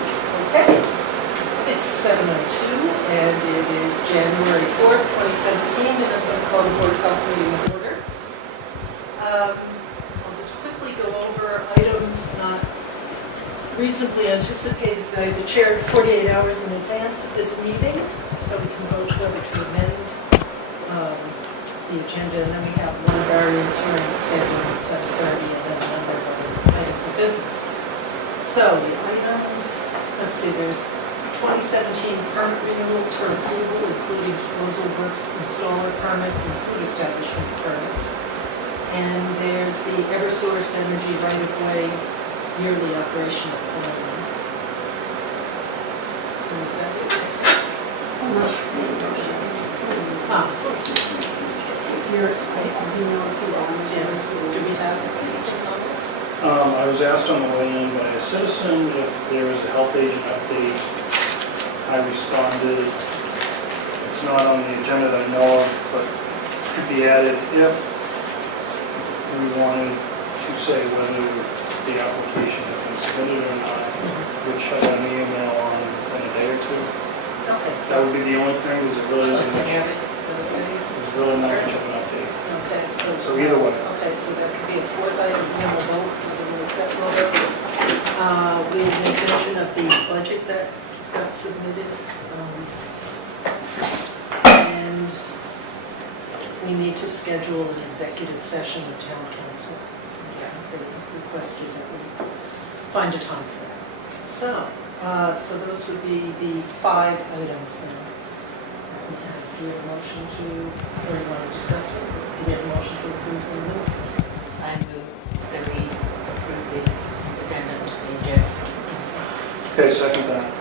Okay, it's 7:02 and it is January 4th, 2017, and I'm going to call the Board of Health meeting to order. I'll just quickly go over items not reasonably anticipated by the chair 48 hours in advance of this meeting, so we can vote whether to amend the agenda, and then we have one variance hearing scheduled at 7:30 and then a number of other items of business. So the items, let's see, there's 2017 permit renewals for approval, including disposal works, installer permits, and food establishment permits. And there's the Eversource Energy right-of-way yearly operational plan. Is that it? Do you know if you're on Do we have anything on this? I was asked on the way in by a citizen if there was a health agent update. I responded, it's not on the agenda that I know of, but could be added if we wanted to say whether the application has been submitted or not, which I got an email on in a day or two. Okay, That so. would be the only thing, because it really isn't much, Have it? Is that okay? there's really not much of an update. Okay, so. So either way. Okay, so that could be a fourth item, and we'll vote, and we'll accept all those. We'll make mention of the budget that just got submitted. And we need to schedule an executive session with town council. They requested that we find a time for that. So those would be the 5 items then. Do you have a motion to, or you want to discuss it? Do you have a motion to approve the minutes? I move that we approve this addendum to the agenda. Okay, second that. And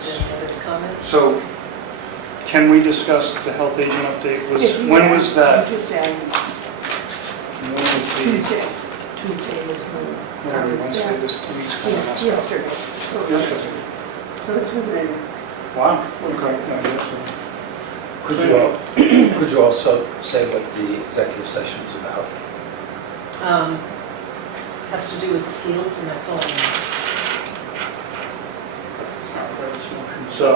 any other comments? So, can we discuss the health agent update? When was that? Tuesday. When was the, Tuesday was when. whatever, Wednesday, this 2 weeks ago? Yesterday. Yesterday. So it's within. Wow, okay, yeah, yesterday. Could you also say what the executive session is about? Has to do with the fields, and that's all. So,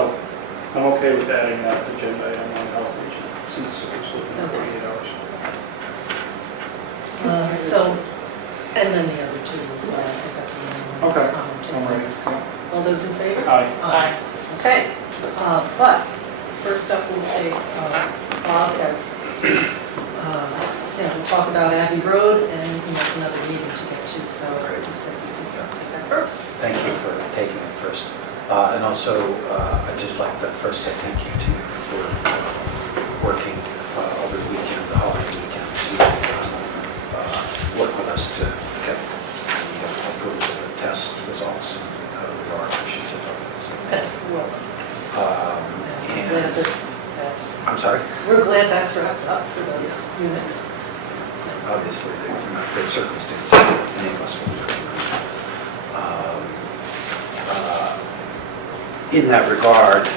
I'm okay with adding that agenda item on health agent, since it was within 48 hours. So, and then the other 2 as well. I think that's the only one Okay, that's commented. I'm ready. Yeah. All those in favor? Aye. Aye. Okay, but first up we'll take Bob has, we'll talk about Abbey Road, and he has another meeting to get to, so I just said we can take that first. Thank you for taking it first. And also, I'd just like to first say thank you to you for working over the weekend, the holiday weekend, to work with us to get the approval of the test results. We are appreciative of it. So Okay, thank you. well, And glad that that's, I'm sorry? we're glad that's wrapped up for those units. So, Obviously, they're not great circumstances that any of us will be working on. In that regard,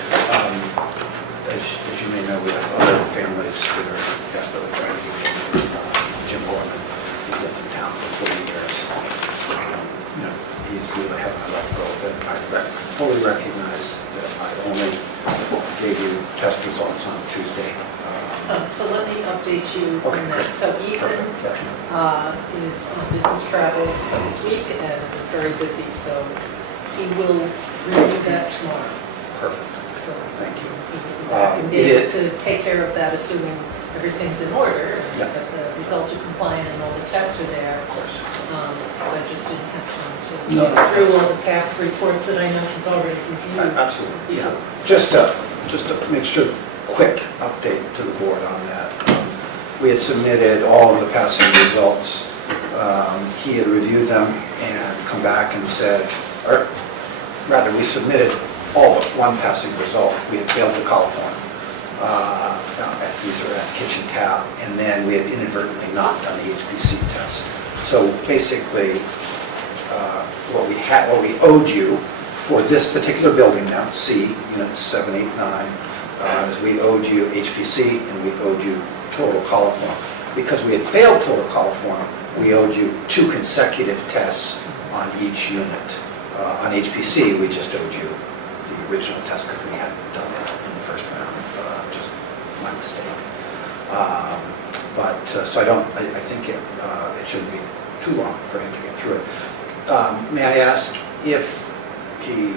as you may know, we have other families that are desperately trying to get in. Jim Borman, he's lived in town for 40 years. He's really having a rough go, but I fully recognize that I only gave you test results on Tuesday. So let me update you Okay, on that. great. So Ethan Perfect. is on business travel this week and is very busy, so he will review that tomorrow. Perfect. So Thank you. he will be back and be it able is- to take care of that, assuming everything's in order and Yeah. that the results are compliant and all the tests are there. Of course. Because I just didn't have time to No, get through all the past reports that I know he's already reviewed. Absolutely, yeah. before. Just to make sure, quick update to the board on that. We had submitted all of the passing results. He had reviewed them and come back and said, or rather, we submitted all but one passing result. We had failed the coliform. These are at kitchen tap, and then we had inadvertently not done the HPC test. So basically, what we owed you for this particular building now, C, units 7, 8, 9, is we owed you HPC and we owed you total coliform. Because we had failed total coliform, we owed you 2 consecutive tests on each unit. On HPC, we just owed you the original test because we hadn't done it in the first round, just my mistake. So I think it shouldn't be too long for him to get through it. May I ask if he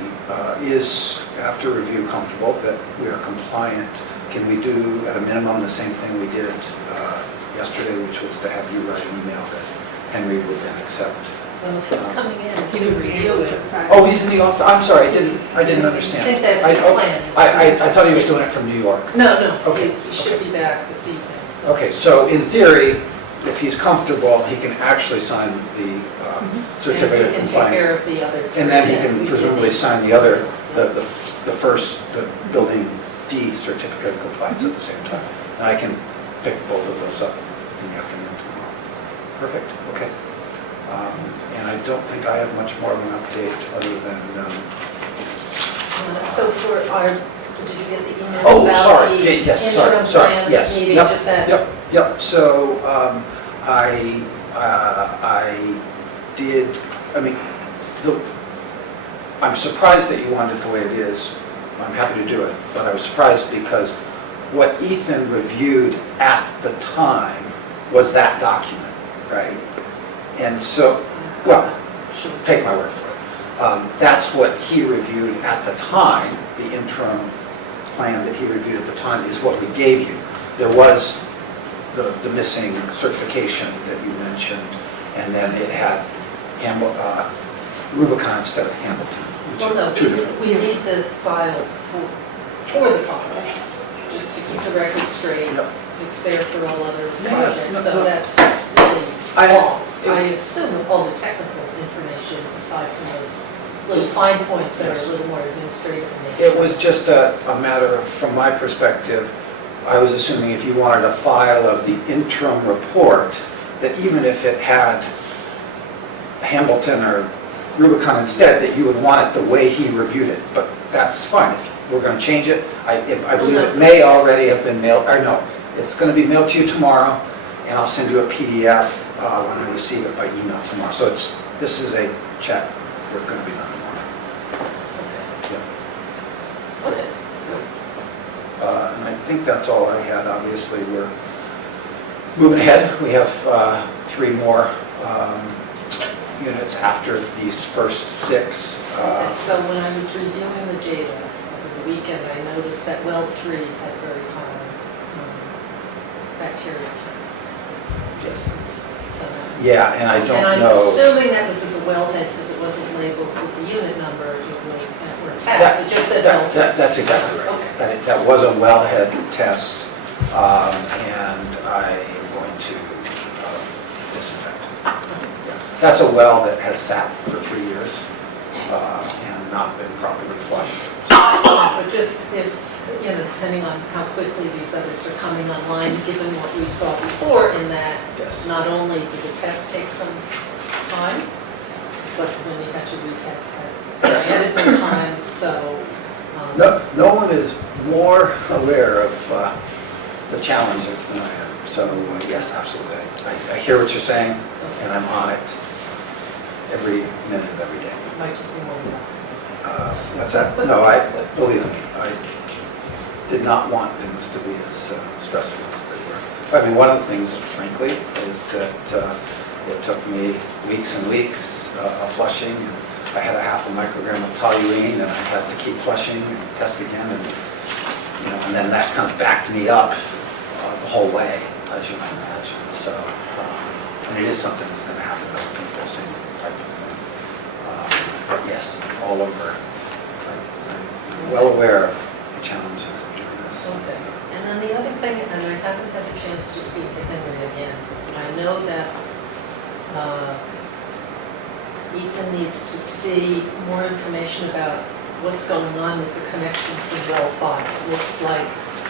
is, after review, comfortable that we are compliant? Can we do, at a minimum, the same thing we did yesterday, which was to have you write an email that Henry would then accept? Well, if he's coming in He to would be review able it. to sign. Oh, he's in the office, I'm sorry, I didn't understand. I think that's the plan. I thought he was doing it from New York. No, Okay. he should be back this evening, so. Okay, so in theory, if he's comfortable, he can actually sign the certificate of And he can take care compliance. of the other. And then he three that can we presumably did. sign the other, the first, the building D certificate of compliance at the same time. And I can pick both of those up in the afternoon tomorrow. Perfect, okay. And I don't think I have much more of an update other than, So for our, did you get the email oh, about sorry, the yes, interim sorry, plans yes. meeting? Yep, Just that. Yep. So I did, I'm surprised that you wanted it the way it is. I'm happy to do it, but I was surprised because what Ethan reviewed at the time was that document, right? And so, well, Sure. take my word for it. That's what he reviewed at the time. The interim plan that he reviewed at the time is what we gave you. There was the missing certification that you mentioned, and then it had Rubicon instead of Hamilton, which Well, no, are two different. we need the file for the files, just to keep the record straight. Yep. It's there for all other Yeah, projects, no, so no. that's really I- all. I assume all the technical information, aside from those little fine points that Yes. are a little more administrative in nature. It was just a matter of, from my perspective, I was assuming if you wanted a file of the interim report, that even if it had Hamilton or Rubicon instead, that you would want it the way he reviewed it. But that's fine. If we're going to change it, I believe it may already have been mailed, or no, it's going to be mailed to you tomorrow, and I'll send you a PDF when I receive it by email tomorrow. So this is a check. We're going to be done tomorrow. Yep. Okay. And I think that's all I had. Obviously, we're moving ahead. We have 3 more units after these first 6. Okay, so when I was reviewing the data over the weekend, I noticed that well 3 had very high bacteria distance. So now- Yeah, and I don't And I'm know. assuming that was at the wellhead because it wasn't labeled with the unit number, it was, or tab, it just said wellhead. That's exactly right. Okay. That was a wellhead test, and I'm going to disinfect. Yeah. That's a well that has sat for 3 years and not been properly flushed. But just if, depending on how quickly these others are coming online, given what we saw before in that Yes. not only did the test take some time, but then you had to retest that, added more time, so. No one is more aware of the challenges than I am. So yes, absolutely. I hear what you're saying, and I'm on it every minute of every day. Might just be more relaxed. What's that? No, believe me, I did not want things to be as stressful as they were. I mean, one of the things, frankly, is that it took me weeks and weeks of flushing, and I had a half a microgram of toluene, and I had to keep flushing and test again, and then that kind of backed me up the whole way, as you might imagine. So, and it is something that's going to happen to other people, same type of thing. But yes, all over. I'm well aware of the challenges of doing this. Okay. And then the other thing, and I haven't had a chance to speak to Henry again, but I know that Ethan needs to see more information about what's going on with the connection from well 5. It looks like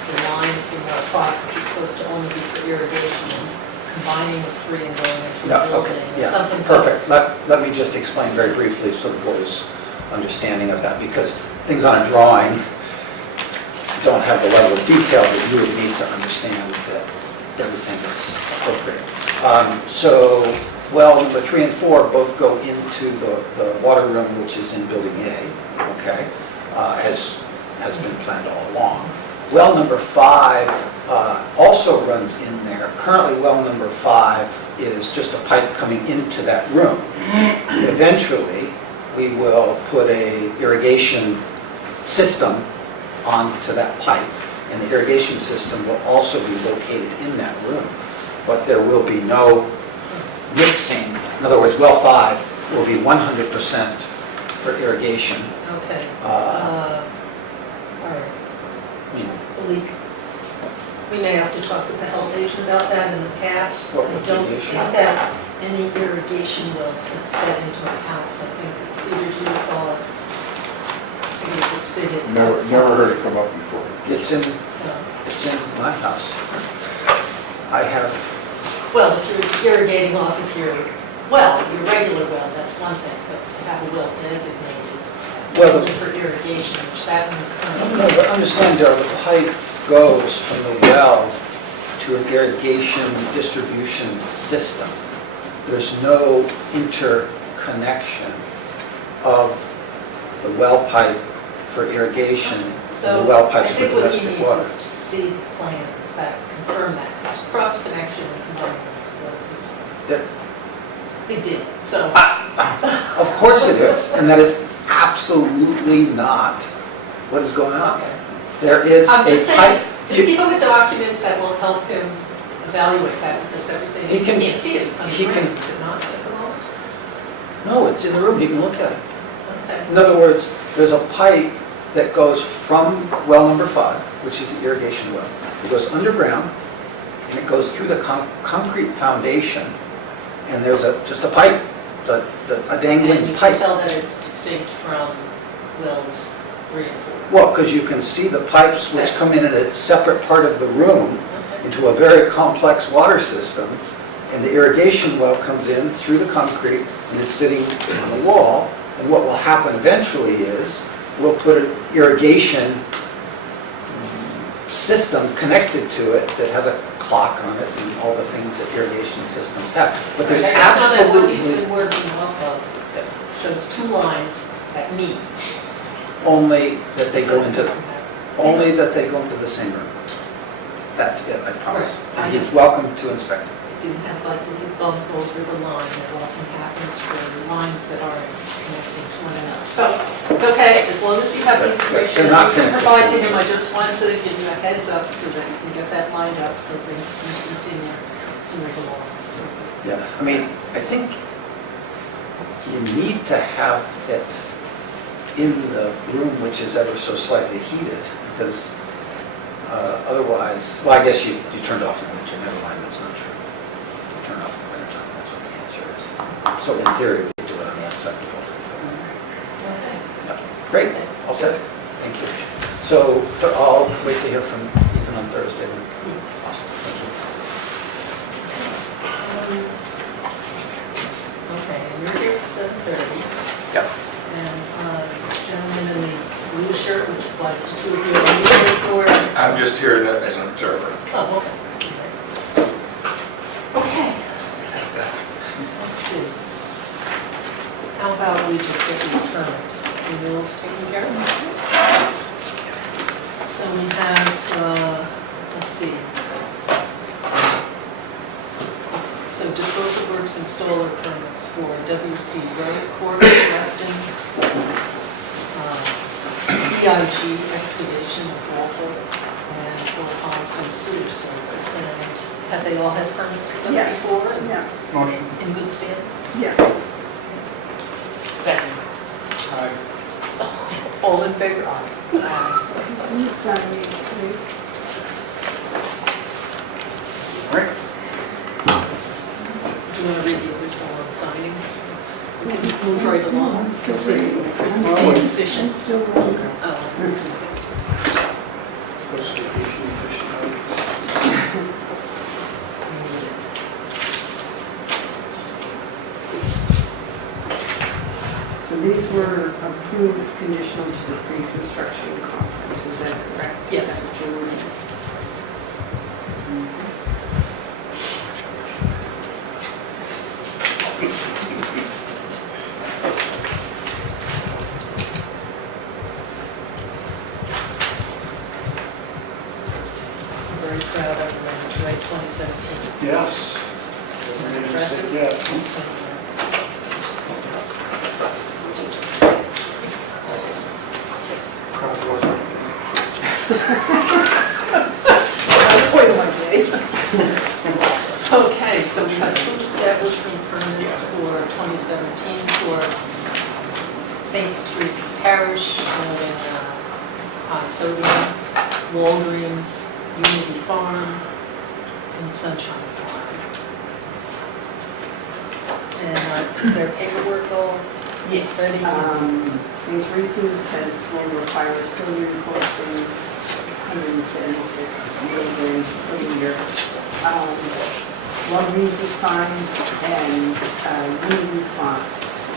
the line from well 5, which is supposed to only be for irrigation, is combining the 3 and going into No, the building okay, or yeah, something. perfect. Let me just explain very briefly so the board's understanding of that, because things on a drawing, don't have the level of detail that you would need to understand that everything is appropriate. So well number 3 and 4 both go into the water room, which is in building A, okay, as has been planned all along. Well number 5 also runs in there. Currently, well number 5 is just a pipe coming into that room. Eventually, we will put a irrigation system onto that pipe, and the irrigation system will also be located in that room, but there will be no mixing. In other words, well 5 will be 100% for irrigation. Okay. Uh, All right. You know, The leak. We may have to talk with the health agent about that. In the past, What I would don't be the issue? think that any irrigation wells have fed into a house. I think either you thought it was a spigot. Never outside. heard it come up before. It's in So, my house. I have, well, if you're irrigating off of your well, your regular well, that's one thing, but to have a well designated Well, only for irrigation, which that one. no, but understand, Darrell, the pipe goes from the well to an irrigation distribution system. There's no interconnection of the well pipe for irrigation and the well pipes for domestic I think water. what he needs is to see the plans that confirm that, because cross-connection and combining wells is That- big deal, so. Of course it is, and that is absolutely not what is going on. Okay. There is I'm just a pipe. saying, just give him a document that will help him evaluate that, because everything, He can- he can't see it, it's on he the can- screen, is it not at the moment? No, it's in the room, you can look at it. Okay. In other words, there's a pipe that goes from well number 5, which is the irrigation well. It goes underground, and it goes through the concrete foundation, and there's just a pipe, a And dangling you can pipe. tell that it's distinct from wells 3 and 4. Well, because you can see the pipes which come in a separate part of the room Okay. into a very complex water system, and the irrigation well comes in through the concrete and is sitting on the wall, and what will happen eventually is, we'll put an irrigation system connected to it that has a clock on it and all the things that irrigation systems have. But there's I just know that what he's absolutely, been working off of yes, shows 2 lines that meet. only that they go Doesn't- into, doesn't matter. only that they go into the same room. That's it, I promise. Right. And he's welcome to inspect it. It didn't have like a little bump over the line that often happens for lines that aren't connecting to one another. So it's okay, as long as you have the information They're that not you can connected. provide to him. I just wanted to give you a heads up so that you can get that lined up so things can continue to move along. So, Yeah, I mean, I think you need to have it in the room which is ever so slightly heated, because otherwise, well, I guess you turned off in the winter, never mind, that's not true. You turn off in the winter time, that's what the answer is. So in theory, we could do it on the outside of the building. okay. Yeah. Great, all set, thank you. So I'll wait to hear from Ethan on Thursday. Awesome, thank you. Okay, and you're here for 7:30. Yep. And gentleman in the blue shirt, which applies to 2 of you, are you here for? I'm just here as an observer. Oh, okay. Okay, let's see. How about we just get these permits, renewals taken care of? So we have, let's see. So disposal works installer permits for WC Road, Court, Weston, EIG excavation of Walpole, and for Holliston Sewer Service. And have they all had permits with us Yes. before and Yeah, Motion. in good standing? yes. Second. Aye. All in favor? Aye. So you sign these three. Right. Do you want to read the others while I'm signing? Move right along. Still Consider reading. Chris is Oh. being I'm efficient. still wrong. Oh. Classification efficient. So these were approved conditional to the pre-construction conference, is that correct? Yes. St. George's. I'm very proud of them, right, 2017. Yes. Isn't it impressive? Yeah. Wait a minute. Okay, so we have food establishment permits for 2017 for St. Teresa's Parish, and then Soda, Walgreens, Unity Farm, and Sunshine Farm. And is there paperwork all Yes. ready? St. Teresa's has one requires sodium posting, 176 milligrams per liter. Walgreens was fine, and Unity Farm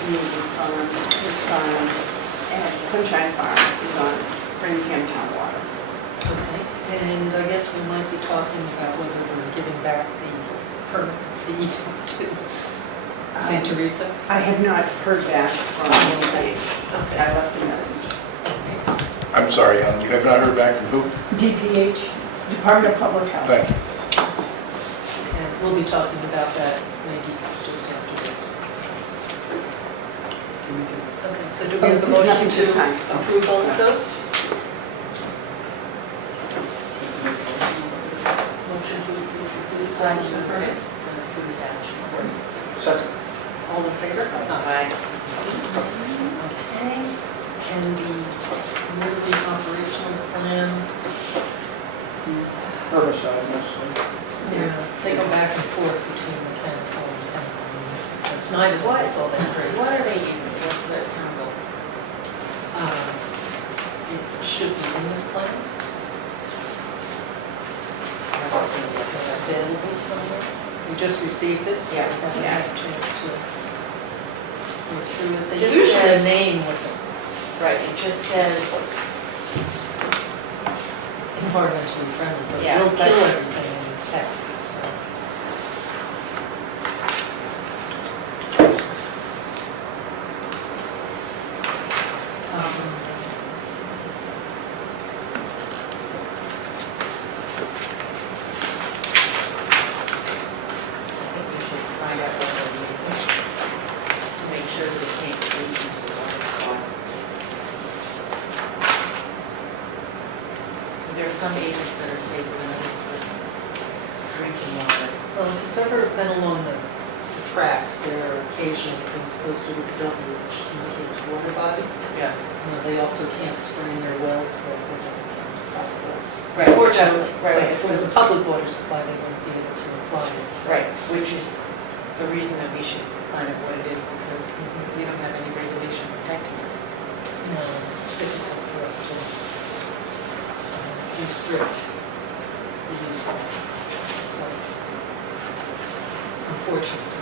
is fine, and Sunshine Farm is on Framingham Town Water. Okay, and I guess we might be talking about whether we're giving back the permit fees to St. Teresa. I have not heard back from anybody. Okay. I left a message. Okay. I'm sorry, Alan, you have not heard back from who? DPH, Department of Public Health. Thank you. And we'll be talking about that maybe just after this. Okay, so do we have a There's motion nothing to to sign. approve all of those? Motion to approve the food establishment permits? And the food establishment permits. Second. All in favor? Aye. Okay, and the yearly operational plan, Herbicide mostly. yeah, they go back and forth between mechanical and chemical means. It's neither one, it's all that great. What are they using? What's the chemical? It should be in this plan, available somewhere. We just received this, so Yeah, we haven't yeah. had a chance to go through it. They Just usually says- name what the Right, it just says, environmentally friendly, but Yeah, will but- kill everything in its path, so. Let's see. I think we should find out what they're using to make sure that it can't leach into the water supply. Because there are some agents that are safer than others for drinking water. Well, if you've ever been along the tracks, there are occasionally things posted with W, which indicates water body. Yeah. They also can't spray in their wells, but it doesn't count as private wells. Right, Fortunately, right, if it was a public water supply, they wouldn't be able to apply it. so. Right, which is the reason that we should find out what it is, because we don't have any regulation protecting us. No, it's difficult for us to restrict the use of pesticides, unfortunately.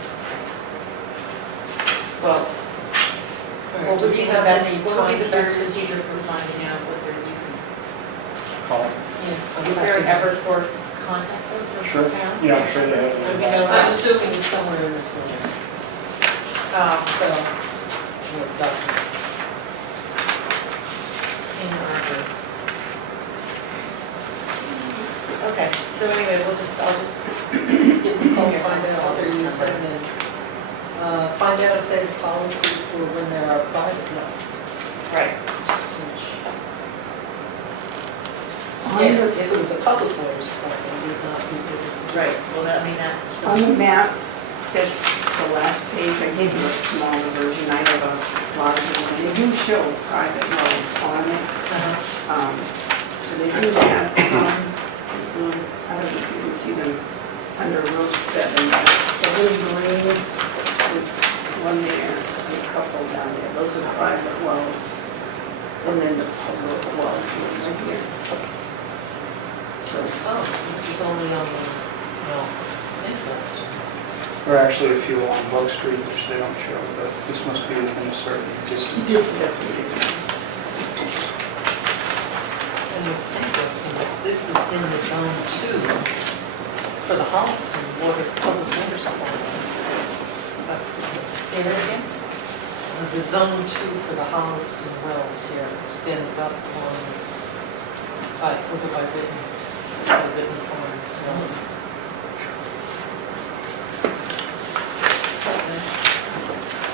Well, All right, what do would we be the have best, any what would be time the best periods? procedure for finding out what they're using? Call. Yeah, Is there an Eversource contact code for Sure. town? Yeah, I'm sure they have. Do we know I'm assuming it's somewhere in this line, so, we'll document. Senior Argos. Okay, so anyway, I'll just, Give them a call, Yes, find out what they're this using, number. and find out if they have policy for when there are private wells. right, which- On Yeah, the, if it was a public water supply, they would not be able to. do right, it. well, I mean, that's, on the map, that's the last page, I gave you a smaller version, I have a larger one. They do show private wells on it. Uh-huh. So they do have some, these little, I don't know if you can see them under row 7. The little green is one there, and a couple down there. Those are private wells. And then the public wells over here. So, Oh, so this is only on the, no, interesting. There are actually a few on Oak Street, which they don't show, but this must be within a certain distance. that's what it is. And what's interesting is this is in the zone 2 for the Holliston Water Public Water Supply. Say that again? The zone 2 for the Holliston wells here stands up on this side over by Whitney Farms.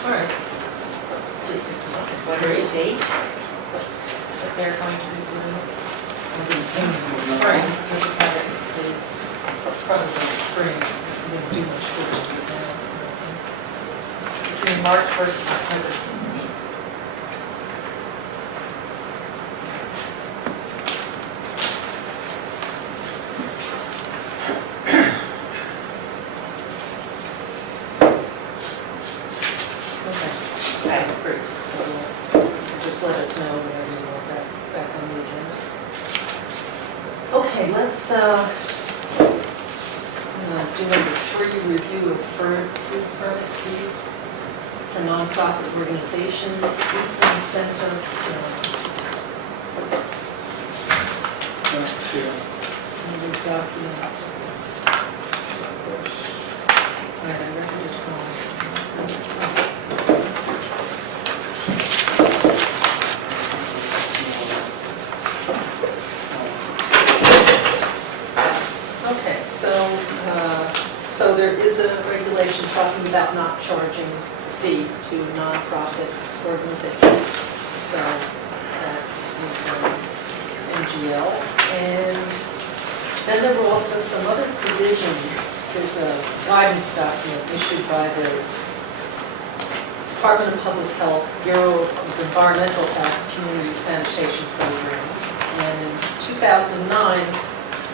All right. What is the date that they're going to be doing it? It'll be soon in the spring, because it had it's probably in the spring, it didn't do much good to do now. Between March 1st and October 16th. Okay, great, so just let us know whenever you want that back on the agenda. Okay, let's do number 3, review of food permit fees for nonprofit organizations. Ethan sent us another document. All right, I read it home. Okay, so there is a regulation talking about not charging a fee to nonprofit organizations. So that is NGL. And then there were also some other provisions. There's a guidance document issued by the Department of Public Health, Bureau of Environmental Health, Community Sanitation Program. And in 2009,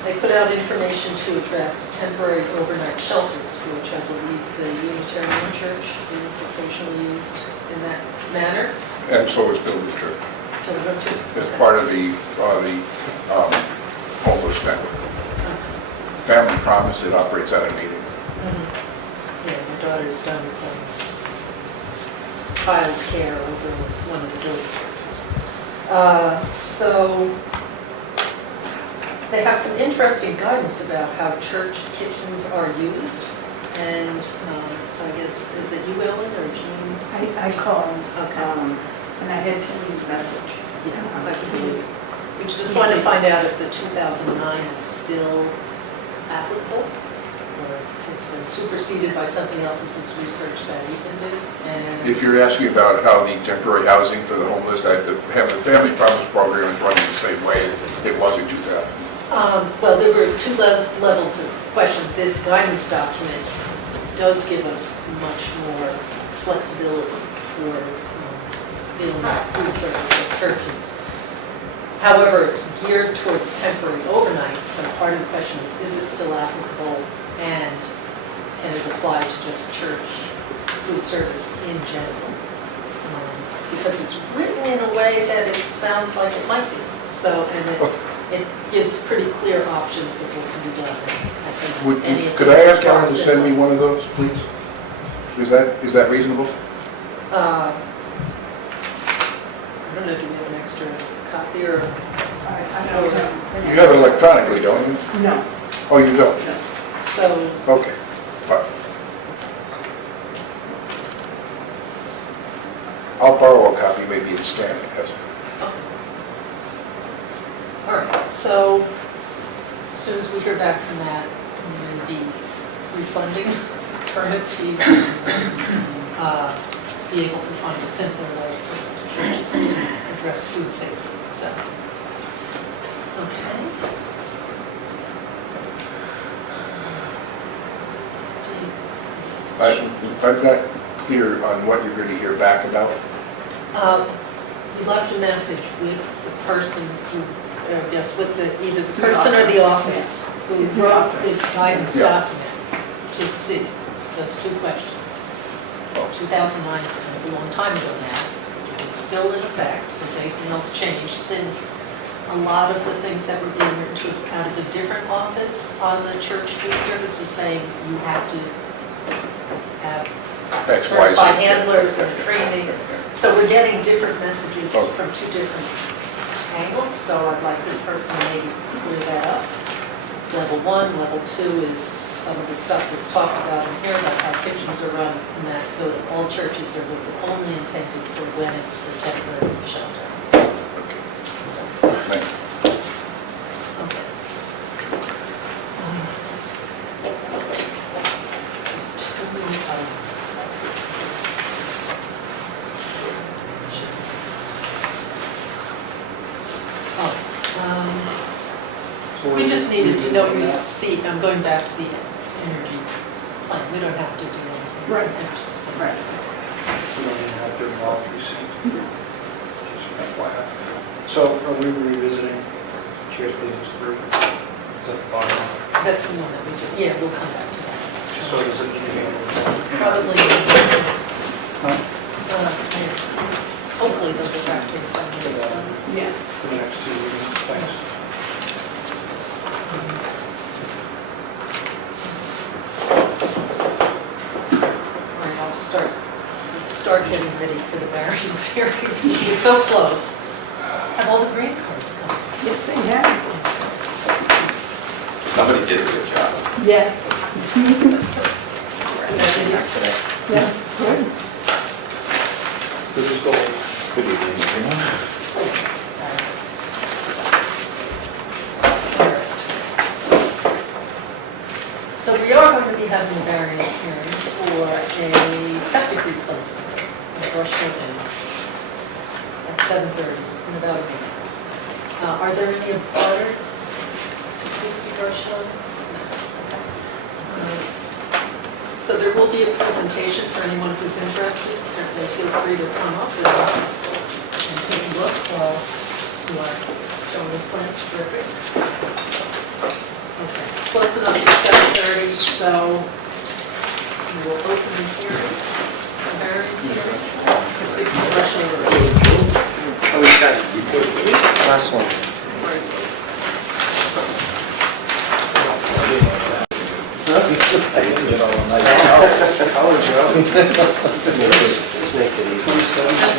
they put out information to address temporary overnight shelters, which I believe the Unitarian Church is occasionally used in that manner. And so is Pilgrim Church. Church. It's part of the homeless network. Family Promise, it operates out of meeting. Yeah, my daughter's done some child care over one of the doors. So they have some interesting guidance about how church kitchens are used. And so I guess, is it you, Ellen, or Jean? I called, Okay. and I had Tim's message. We just want to find out if the 2009 is still applicable, or if it's been superseded by something else. This is research that Ethan did. And If you're asking about how the temporary housing for the homeless, the Family Promise program is running the same way it was in 2000. Well, there were 2 levels of question. This guidance document does give us much more flexibility for dealing with food service at churches. However, it's geared towards temporary overnight, so part of the question is it still applicable, and can it apply to just church food service in general? Because it's written in a way that it sounds like it might be. So, and it gives pretty clear options of what can be done. I think any of Could the I ask Alan to jobs send that- me one of those, please? Is that reasonable? I don't know, do we have an extra copy or? I don't know. You have it electronically, don't you? No, Oh, you don't? no. So, Okay, fine. I'll borrow a copy, maybe it's scanned, yes. all right, so as soon as we hear back from that, we're going to be refunding permit fees, and be able to find a simpler way for churches to address food safety, so. Okay. I'm not clear on what you're going to hear back about. You left a message with the person who, yes, with either the person or the office who The wrote office. this guidance Yeah. document to see those 2 questions. 2009 is going to be a long time ago now. It's still in effect. Has anything else changed since a lot of the things that were being written to us out of a different office on the church food service was saying you have to have X, Y, Z. certified handlers and training. So we're getting different messages Okay. from 2 different angles, so I'd like this person to maybe clear that 1. Level 2 is some of the stuff that's talked about in here, about how kitchens are run, and that go to all churches, or was only intended for when it's for temporary shelter. So, Thank you. okay. We just needed to know receipt, I'm going back to the energy plan, we don't have to do anything. Right. Interesting. Right. We don't even have to involve receipt. Just FYI. So are we revisiting Chair's Business 3? Is that the bottom? That's the one that we do, yeah, we'll come back to that. So does it need to be on the... Probably, Huh? yeah. Hopefully they'll get back to us by next time. Yeah. For the next 2 meetings? Thanks. All right, I'll just start getting ready for the variance hearings, we're so close. Have all the green cards come? Yes, they have. Somebody did a good job. Yes. Back today. Yeah, good. This is gold. Good evening, everyone. All right. So we are going to be having a variance hearing for a septic replacement at Brush Hill Inn at 7:30 in about a week. Are there any abutters to 60 Brush Hill? No. Okay. So there will be a presentation for anyone who's interested. Certainly feel free to come up and take a look while you are showing us plans. Perfect. Okay, it's close enough to 7:30, so we will open the hearing, the variance hearing for 60 Brush Hill Road. How are you guys? Last one. Makes it easy. That's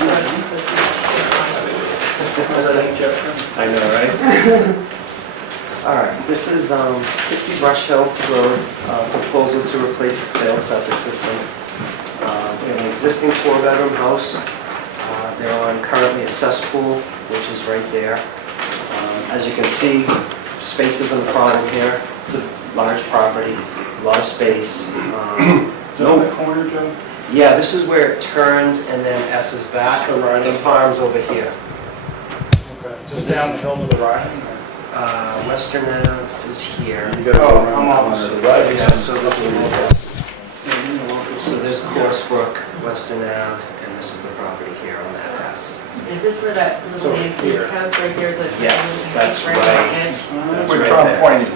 present, that's I know, right? All right, this is 60 Brush Hill Road, proposal to replace a failed septic system. We have an existing 4-bedroom house. They're on currently a cesspool, which is right there. As you can see, space isn't a problem here. It's a large property, a lot of space. Is that on the corner, Joe? Yeah, this is where it turns and then S's back. So right The in. farm's over here. Okay. Is this down the hill to the right? Western Ave is here. Oh, I'm opposite. Yeah, so this is, Yeah, so there's Corsebrook, Western Ave, and this is the property here on that S. Is this where that So little antique here. house right there is? Yes, that's right. on the edge? That's We're right trying to there. point you